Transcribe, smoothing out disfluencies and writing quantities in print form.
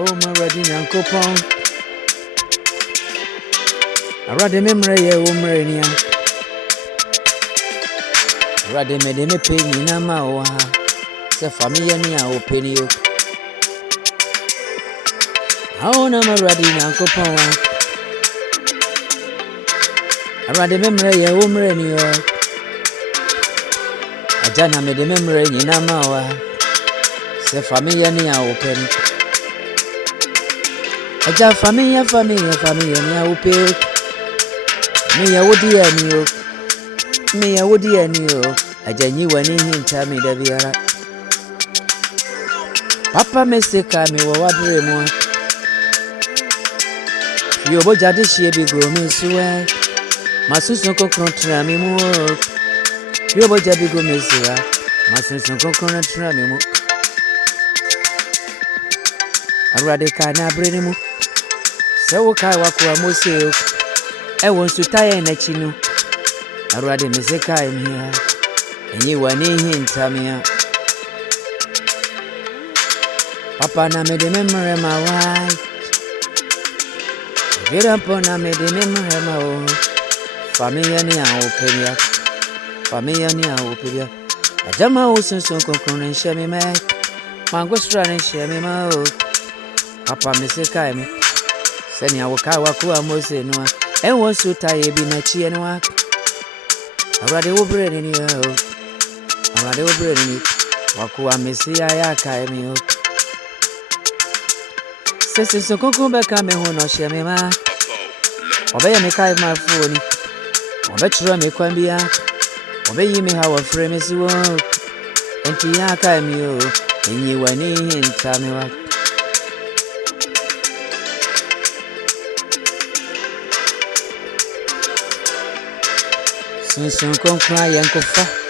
Oh, my ready uncle Pong. I read the memory of Umrania. I read the medime pay in a mawa. The family and I open you. Oh, no, my ready uncle Pong. I read the memory of Umrania. I done made the memory in a mawa. The family and I open. I just family and I open. Me a woody and you. Me a woody and you. I genuinely tell me the Viera. Papa mistake me what more. You both had this year be go me swear. My sister contra me more. You both had be go me swear. My sister contra me more. I rather can't bring him. So I walk with myself. I want to tie in a chino. I rather miss a time here. And you were near him, Tamia. Papa, I made a memory of my wife. Get up on I made a memory of my own. Family, I open ya. Family, I open ya. I done my house and so concern and share me, man. Mango's running, share me, my own. Papa, miss a time. Send ya Wakawaku, most in one. And once you tie a binachi and work, I rather over in you. I rather over in it. Wakua Messia, I carry me up. Says so come back, I'm a home or share me, ma. Obey me, carry my phone. Obey you, me, Quambia. Obey me, how a frame is work. And Tiaka, me, and you were in Tammy. Soon come cry and cough.